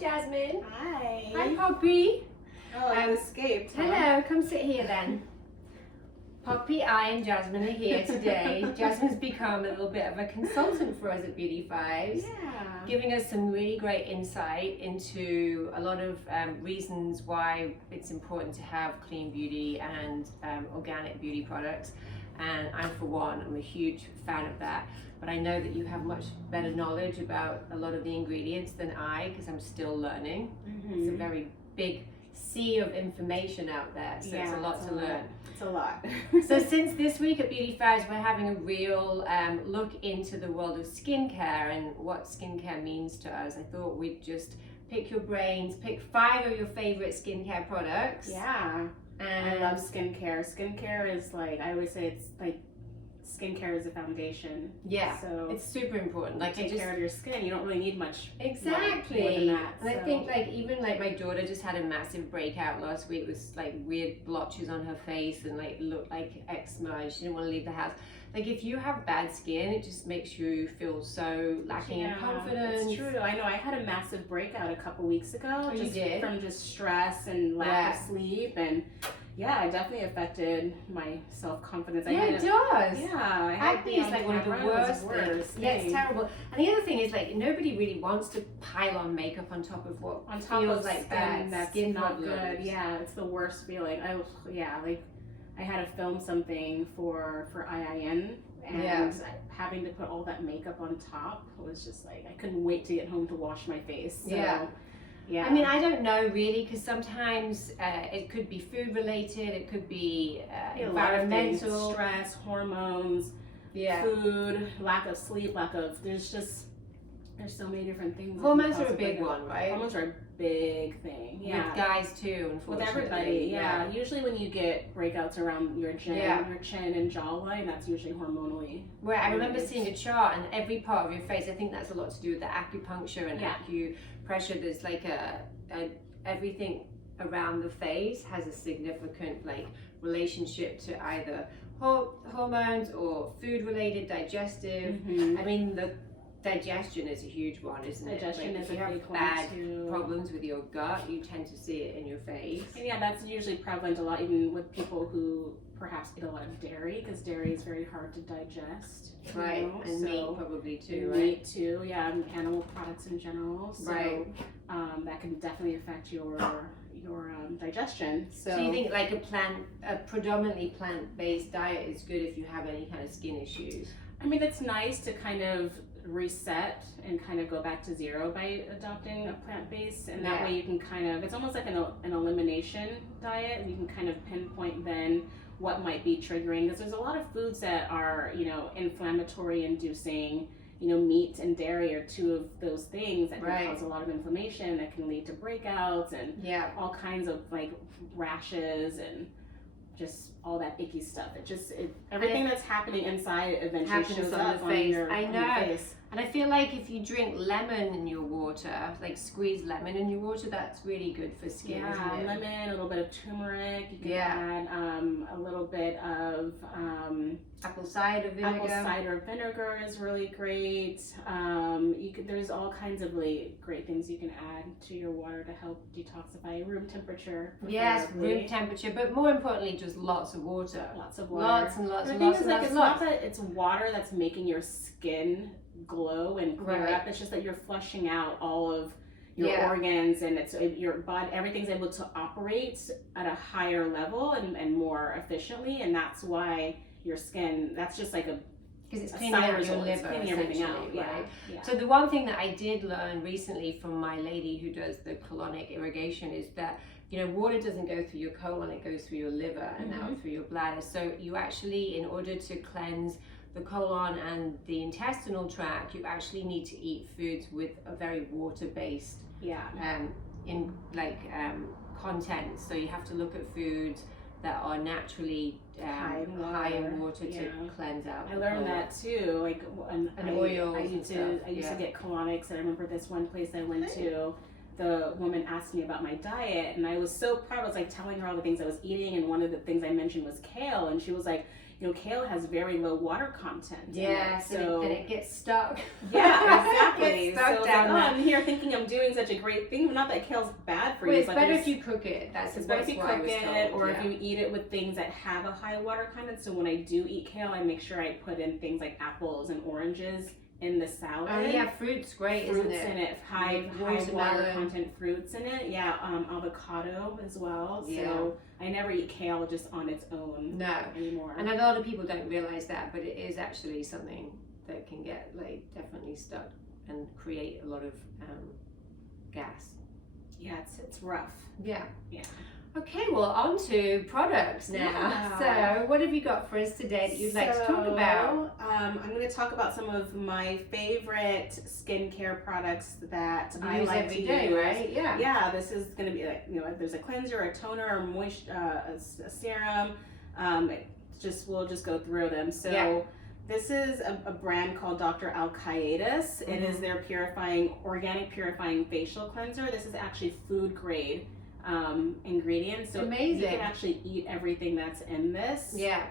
Jazmin. Hi. Hi, Poppy. Oh, I escaped. Huh? Hello, come sit here then. Poppy, I and Jazmin are here today. Jazmin's become a little bit of a consultant for us at Beauty5ives, giving us some really great insight into a lot of reasons why it's important to have clean beauty and organic beauty products. And I, for one, am a huge fan of that. But I know that you have much better knowledge about a lot of the ingredients than I, because I'm still learning. It's a very big sea of information out there, so it's a lot to learn. It's a lot. So since this week at Beauty5ives, we're having a real look into the world of skincare and what skincare means to us. I thought we'd just pick your brains, pick 5 of your favorite skincare products. Yeah. I love skincare. Skincare is like, I always say it's like, skincare is a foundation. Yeah, so it's super important. Like, take care of your skin. You don't really need much. Exactly. More than that, and I think like even like my daughter just had a massive breakout last week with like weird blotches on her face and like looked like eczema, and she didn't want to leave the house. Like, if you have bad skin, it just makes you feel so lacking in confidence. It's true. I know I had a massive breakout a couple weeks ago. You did? From just stress and lack of sleep, and yeah, it definitely affected my self-confidence. It does. Yeah, acne is like one of the worst things. Yeah, it's terrible. And the other thing is, like, nobody really wants to pile on makeup on top of what feels like bad that's skin not problems. good. Yeah, it's the worst feeling. I had to film something for IIN, and having to put all that makeup on top was just like, I couldn't wait to get home to wash my face. So, yeah. I mean, I don't know really, because sometimes it could be food related, it could be environmental, stress, hormones, food, lack of sleep, there's so many different things. Hormones are a big one, right? Hormones are a big thing. Yeah. With guys too, unfortunately. With everybody, yeah. Usually when you get breakouts around your chin and jawline, that's usually hormonally. Where I remember seeing a chart, and every part of your face, I think that's a lot to do with the acupuncture and acupressure. There's like everything around the face has a significant like relationship to either hormones or food related, digestive. I mean, the digestion is a huge one, isn't it? Digestion is a big one. If you have bad problems with your gut, you tend to see it in your face. And yeah, that's usually prevalent a lot, even with people who perhaps eat a lot of dairy, because dairy is very hard to digest. Right, and meat probably too, right? Meat too, yeah, and animal products in general. So, that can definitely affect your digestion. So you think like a predominantly plant-based diet is good if you have any kind of skin issues? I mean, it's nice to kind of reset and kind of go back to zero by adopting a plant-based, and that way you can kind of, it's almost like an elimination diet, and you can kind of pinpoint then what might be triggering, because there's a lot of foods that are, inflammatory inducing. Meat and dairy are 2 of those things that can cause a lot of inflammation, that can lead to breakouts and all kinds of like rashes and just all that icky stuff. Everything that's happening inside eventually shows up on your face. And I feel like if you drink lemon in your water, like squeeze lemon in your water, that's really good for skin, isn't it? Lemon, a little bit of turmeric. You can add a little bit of apple cider vinegar. Apple cider vinegar is really great. There's all kinds of really great things you can add to your water to help detoxify. Room temperature. Yes, room temperature, but more importantly, just lots of water. Lots of water. Lots and lots and lots. It's not that it's water that's making your skin glow and clear up. It's just that you're flushing out all of your organs, and it's your body, everything's able to operate at a higher level and more efficiently, and that's why your skin, that's just like because it's cleaning out your liver, cleaning everything out, right? So the one thing that I did learn recently from my lady who does the colonic irrigation is that water doesn't go through your colon, it goes through your liver and out through your bladder. So you actually, in order to cleanse the colon and the intestinal tract, you actually need to eat foods with a very water-based content. So you have to look at foods that are naturally high in water to cleanse out. I learned that too, like oils. I used to get colonics, and I remember this one place I went to. the woman asked me about my diet, and I was so proud. I was like telling her all the things I was eating, and one of the things I mentioned was kale, and she was like, you know, kale has very low water content. Yes, so and it gets stuck. Yeah, exactly. It gets stuck so down like, there. I'm here thinking I'm doing such a great thing. Not that kale's bad for you. It's better if you cook it. It's better if you cook it, or if you eat it with things that have a high water content. So when I do eat kale, I make sure I put in things like apples and oranges in the salad. Oh yeah, fruit's great, fruits isn't it? In it, high water content fruits in it. Yeah, avocado as well. Yeah. So I never eat kale just on its own anymore. And a lot of people don't realize that, but it is actually something that can get like definitely stuck and create a lot of gas. Yeah, it's rough. Yeah. Yeah. Okay, well, on to products now. Yeah. So, what have you got for us today that you'd like to talk about? I'm going to talk about some of my favorite skincare products that I use like every to day, use. right? Yeah. Yeah, this is going to be like, you know, there's a cleanser, a toner, a moisture, a serum. We'll just go through them. So. This is a brand called Dr. Al-Qaeda's. It is their organic purifying facial cleanser. This is actually food grade ingredients. So amazing. You can actually eat everything that's in this. Yeah.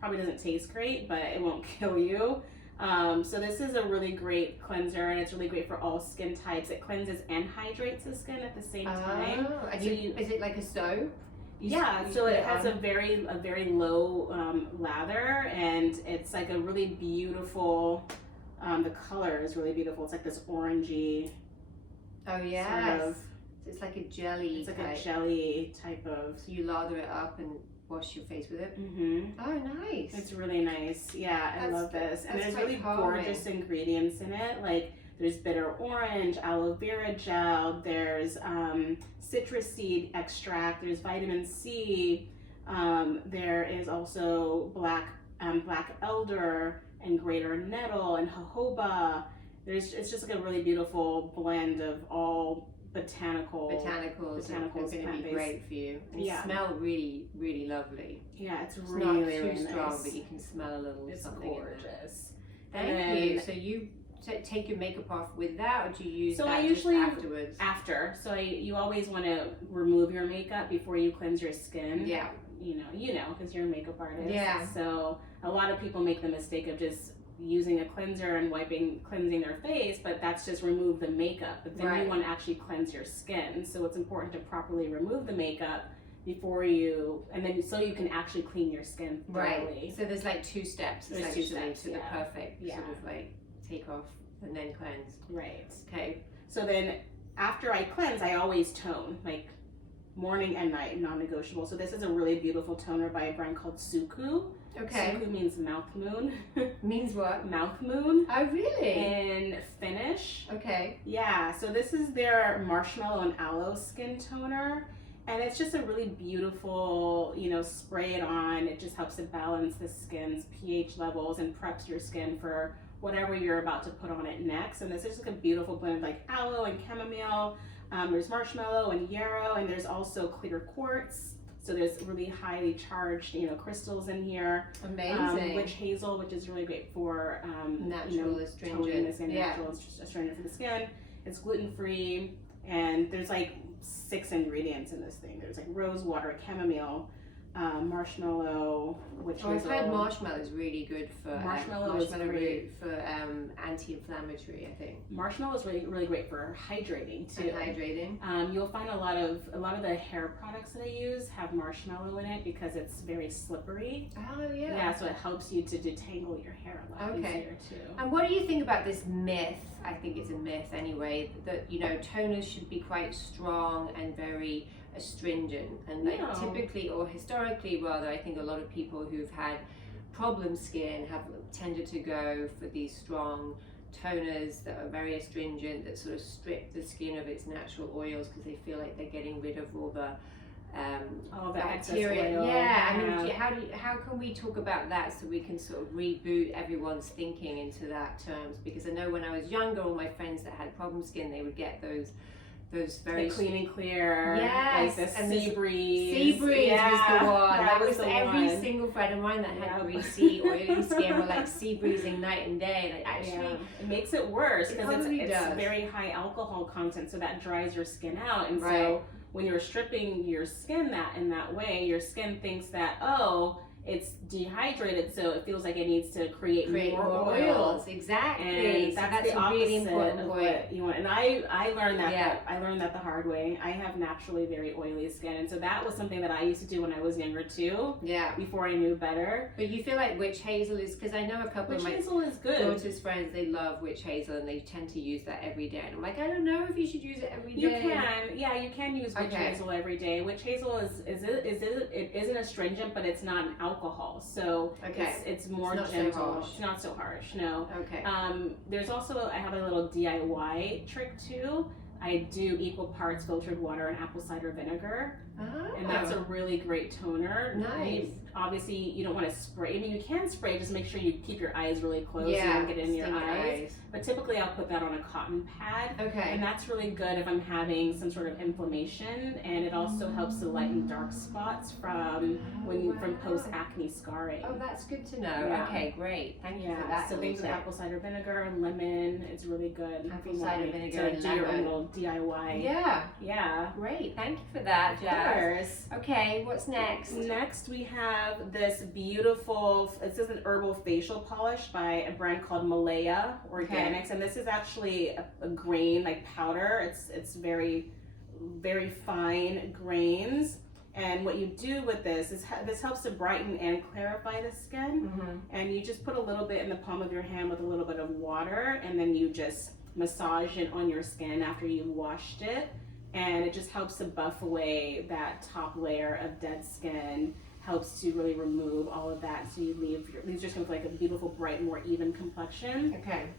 Probably doesn't taste great, but it won't kill you. So this is a really great cleanser, and it's really great for all skin types. It cleanses and hydrates the skin at the same time. Oh, and is it like a soap? So it has a very low lather, and it's like a really beautiful. The color is really beautiful. It's like this orangey. Oh yes. Sort of, it's like a jelly. It's like a jelly type of. So you lather it up and wash your face with it. Oh, nice. It's really nice. Yeah, I love this. And there's really gorgeous ingredients in it. Like there's bitter orange, aloe vera gel. There's citrus seed extract. There's vitamin C. There is also black elder and greater nettle and jojoba. It's just like a really beautiful blend of all botanicals are going to be great for you. And smell really, really lovely. Yeah, it's not really too strong, nice. But you can smell a little something. It's gorgeous. Thank you. So you take your makeup off with that, or do you use that I usually just afterwards? After. So you always want to remove your makeup before you cleanse your skin. Yeah. You know, because you're a makeup artist. Yeah. So a lot of people make the mistake of just using a cleanser and cleansing their face, but that's just remove the makeup. But then you want to actually cleanse your skin. So it's important to properly remove the makeup before so you can actually clean your skin thoroughly. Right. So there's like two steps to the perfect sort of like take off and then cleanse. Right. Okay. So then after I cleanse, I always tone, like morning and night, non-negotiable. So this is a really beautiful toner by a brand called Suku. Okay. Suku means mouth moon. Means what? Mouth moon. Oh, really? In Finnish. Okay. Yeah, so this is their marshmallow and aloe skin toner. And it's just a really beautiful, spray it on. It just helps to balance the skin's pH levels and preps your skin for whatever you're about to put on it next. And this is just a beautiful blend of like aloe and chamomile. There's marshmallow and yarrow, and there's also clear quartz. So there's really highly charged, crystals in here. Amazing. Witch hazel, which is really great for natural astringent. Toning the skin, natural astringent for the skin. It's gluten free, and there's like 6 ingredients in this thing. There's like rose water, chamomile, marshmallow, witch hazel. I've heard marshmallow is really good for marshmallow is great for anti-inflammatory. I think marshmallow is really great for hydrating too. And hydrating. You'll find a lot of the hair products that I use have marshmallow in it because it's very slippery. Oh yeah. Yeah, so it helps you to detangle your hair a lot easier too. And what do you think about this myth? I think it's a myth anyway that toners should be quite strong and very astringent, and typically or historically rather, I think a lot of people who've had problem skin have tended to go for these strong toners that are very astringent, that sort of strip the skin of its natural oils because they feel like they're getting rid of all the bacteria. I mean, how can we talk about that so we can sort of reboot everyone's thinking into that terms? Because I know when I was younger, all my friends that had problem skin, they would get those those very clean and clear. Yes, Like the and sea breeze. Sea breeze was the one. That was every one. single friend of mine that had greasy, oily skin were like sea breezing night and day. Like actually, it makes it worse because it's does. very high alcohol content, so that dries your skin out. And Right. so when you're stripping your skin in that way, your skin thinks that, oh, it's dehydrated, so it feels like it needs to create more oils. Exactly. And that's the a really opposite important of point. what you want. And I learned that. I learned that the hard way. I have naturally very oily skin, and so that was something that I used to do when I was younger too. Yeah. Before I knew better. But you feel like witch hazel is, because I know a couple of my daughter's friends, they love witch hazel and they tend to use that every day. And I'm like, I don't know if you should use it every day. You can, you can use witch hazel every day. Witch hazel it isn't astringent, but it's not an alcohol, so it's more gentle. It's not so harsh. No. Okay. There's also, I have a little DIY trick too. I do equal parts filtered water and apple cider vinegar. And that's a really great toner. Nice. Obviously, you don't want to spray. I mean, you can spray, just make sure you keep your eyes really closed so you don't get it in your eyes. But typically, I'll put that on a cotton pad. Okay. And that's really good if I'm having some sort of inflammation. And it also helps to lighten dark spots from post-acne scarring. Oh, that's good to know. Yeah. Okay, great. Thank you for that. So things with apple cider vinegar and lemon, it's really good. Apple cider vinegar and do your own little DIY. Yeah. Great. Thank you for that, Jazz. Okay, what's next? Next, we have this beautiful, this is an herbal facial polish by a brand called Malaya Organics, and this is actually a grain, like powder. It's very, very fine grains. And what you do with this is this helps to brighten and clarify the skin. And you just put a little bit in the palm of your hand with a little bit of water, and then you just massage it on your skin after you've washed it. And it just helps to buff away that top layer of dead skin, helps to really remove all of that, so you leave your skin with like a beautiful, bright, more even complexion. Okay.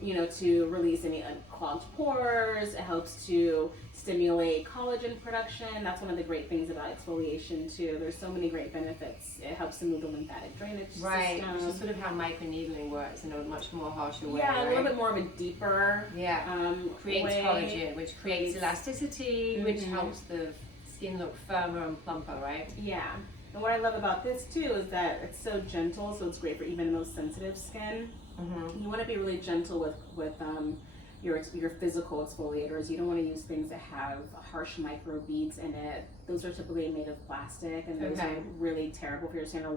You know, to release any unclogged pores. It helps to stimulate collagen production. That's one of the great things about exfoliation too. There's so many great benefits. It helps to move the lymphatic drainage system. Which is sort of how microneedling works in a much more harsher way. Yeah, a little bit more of a deeper. Creates way. collagen, which creates elasticity, which helps the skin look firmer and plumper, right? Yeah. And what I love about this too is that it's so gentle, so it's great for even the most sensitive skin. You want to be really gentle with your physical exfoliators. You don't want to use things that have harsh microbeads in it. Those are typically made of plastic, and those are really terrible for your skin. Or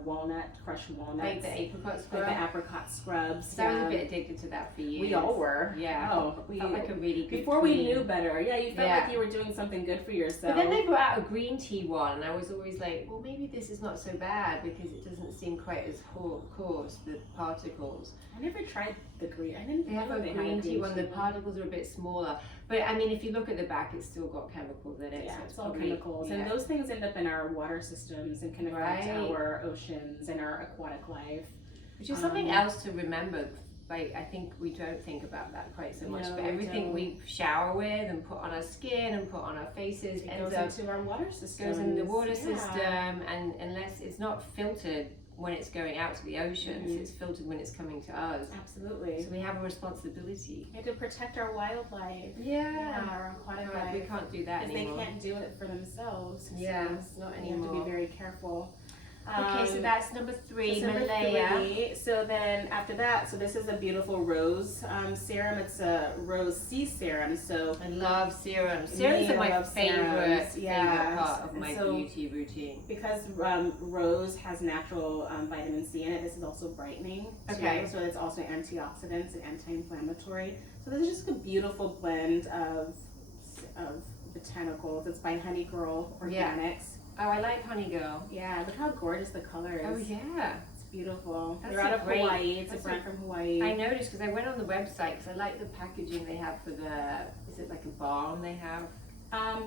crushed walnuts. Like the apricot scrub? Like the apricot scrubs. I was a bit addicted to that for years. We all were. Yeah. Oh, we felt like a really good before cream. we knew better. Yeah, you felt like you were doing something good for yourself. But then they brought out a green tea one, and I was always like, well, maybe this is not so bad because it doesn't seem quite as coarse, the particles. I never tried the green. I didn't. They have a green tea one. The particles are a bit smaller, but I mean, if you look at the back, it's still got chemicals in it. Yeah, so it's all chemicals, and those things end up in our water systems and can affect our oceans and our aquatic life. Which is something else to remember. Like, I think we don't think about that quite so much, but everything we shower with and put on our skin and put on our faces goes into our water system. Goes in the water system, and unless it's not filtered when it's going out to the oceans, it's filtered when it's coming to us. Absolutely. So we have a responsibility. We have to protect our wildlife. Our aquatic life. We can't do that anymore. They can't do it for themselves. Yeah, so not anymore. We have to be very careful. Okay, so that's number 3, Malaya. So then after that, so this is a beautiful rose serum. It's a rose sea serum. So I love serums. Serums are my favorite part of my beauty routine. Because rose has natural vitamin C in it, this is also brightening too. So it's also antioxidants and anti-inflammatory. So this is just a beautiful blend of botanicals. It's by Honey Girl Organics. Oh, I like Honey Girl. Yeah, look how gorgeous the color is. Oh, yeah. It's beautiful. They're out of Hawaii. It's a brand from Hawaii. I noticed because I went on the website because I like the packaging they have for is it like a balm they have?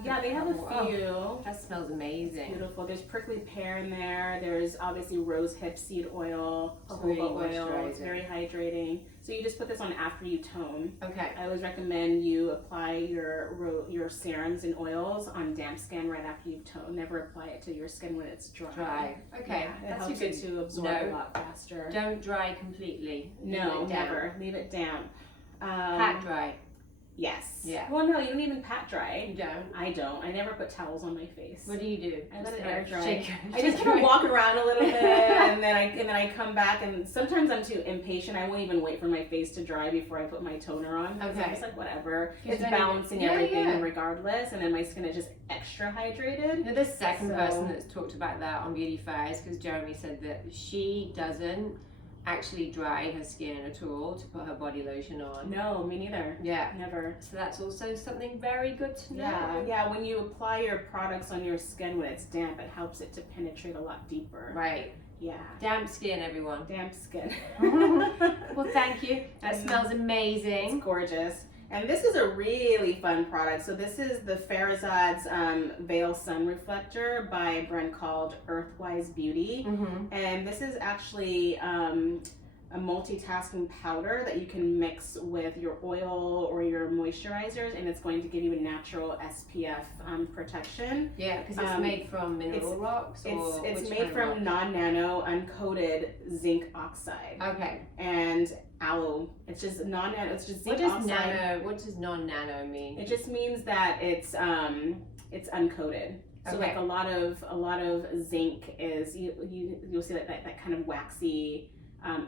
Yeah, they have a few. Oh, that smells amazing. It's beautiful. There's prickly pear in there. There's obviously rose hip seed oil, jojoba oil. It's very hydrating. So you just put this on after you tone. Okay. I always recommend you apply your serums and oils on damp skin right after you've toned. Never apply it to your skin when it's dry. Okay. Yeah, it helps it to absorb a lot faster. Don't dry completely. No, never. Leave it damp. Pat dry. Yes. Yeah. Well, no, you don't even pat dry. You don't? I don't. I never put towels on my face. What do you do? I let it air dry. Shake I just kind of walk around a little bit, and then I come back, and sometimes I'm too impatient. I won't even wait for my face to dry before I put my toner on. Okay. I'm just like, whatever. It's then balancing everything regardless, and then my skin is just extra hydrated. You're the second person that's talked about that on Beauty5ives, because Jeremy said that she doesn't actually dry her skin at all to put her body lotion on. No, me neither. Yeah. Never. So that's also something very good to know. Yeah, when you apply your products on your skin when it's damp, it helps it to penetrate a lot deeper. Right. Yeah. Damp skin, everyone. Damp skin. Well, thank you. That smells amazing. It's gorgeous. And this is a really fun product. So this is the Farazad's Veil Sun Reflector by a brand called Earthwise Beauty. And this is actually a multitasking powder that you can mix with your oil or your moisturizers, and it's going to give you a natural SPF protection. Yeah, because it's made from mineral rocks? Or it's made from non-nano uncoated zinc oxide. Okay. And aloe. It's just non-nano. It's just zinc oxide. What does non-nano mean? It just means that it's uncoated. So like a lot of zinc is you'll see that kind of waxy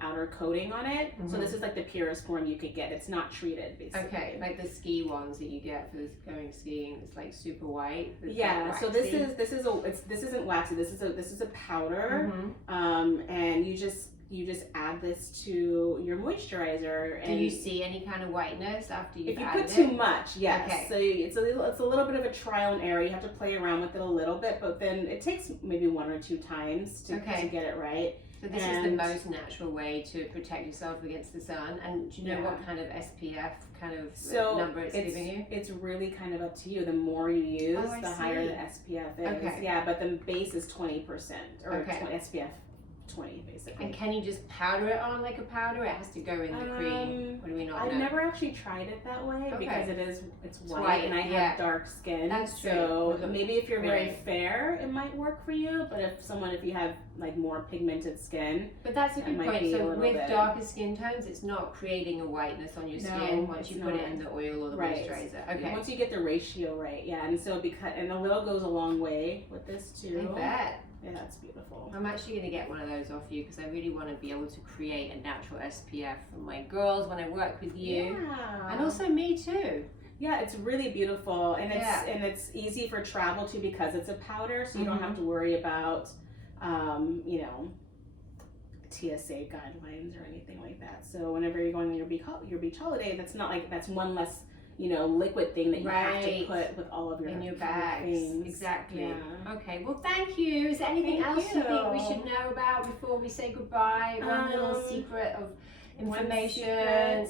outer coating on it. So this is like the purest form you could get. It's not treated, basically. Okay, like the ski ones that you get for going skiing. It's like super white. Yeah. So this isn't waxy. This is a powder. And you just add this to your moisturizer. And do you see any kind of whiteness after you've added it? If you put too much, yes. Okay. So it's a little bit of a trial and error. You have to play around with it a little bit, but then it takes maybe 1 or 2 times to get it right. So this is the most natural way to protect yourself against the sun. And do you know what kind of SPF kind of number it's giving you? It's really kind of up to you. The more you use, the higher the SPF is. Okay. Yeah, but the base is 20% or SPF 20 basically. And can you just powder it on like a powder? It has to go in the cream. What do we not know? I've never actually tried it that way because it's white and I have dark skin. That's true. So maybe if you're very fair, it might work for you. But if you have like more pigmented skin, but that's a good point. So with darker skin tones, it's not creating a whiteness on your skin once you put it in the oil or the moisturizer. Okay. Once you get the ratio right, and so and the little goes a long way with this too. I bet. Yeah, that's beautiful. I'm actually going to get one of those off you because I really want to be able to create a natural SPF for my girls when I work with you. Yeah. And also me too. Yeah, it's really beautiful, and it's easy for travel too because it's a powder, so you don't have to worry about TSA guidelines or anything like that. So whenever you're going on your beach holiday, that's one less liquid thing that you have to put with all of your bags. Things. Exactly. Yeah. Okay. Well, thank you. Is there anything else you think we should know about before we say goodbye? One little secret of information.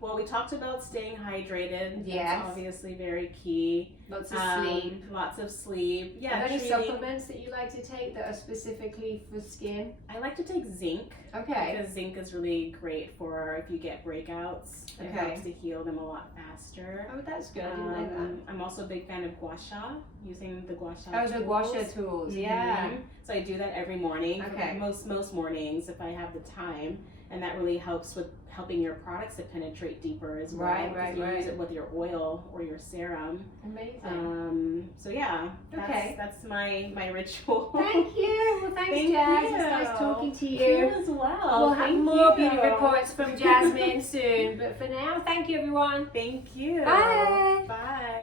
Well, we talked about staying hydrated. Yes. That's obviously very key. Lots of sleep. Lots of sleep. Yeah. Are there any supplements that you like to take that are specifically for skin? I like to take zinc. Okay. Because zinc is really great for if you get breakouts. It helps to heal them a lot faster. Oh, that's good. I didn't know that. I'm also a big fan of gua sha, using the gua sha tools. Oh, the gua sha tools. Yeah. So I do that every morning. Okay. Most mornings if I have the time. And that really helps with helping your products to penetrate deeper as well. Right. You use it with your oil or your serum. Amazing. So yeah, that's my ritual. Thank you. Well, thanks, Jazz. It's nice talking to you. You as well. We'll have more beauty reports from Jazmin soon. But for now, thank you, everyone. Thank you. Bye. Bye.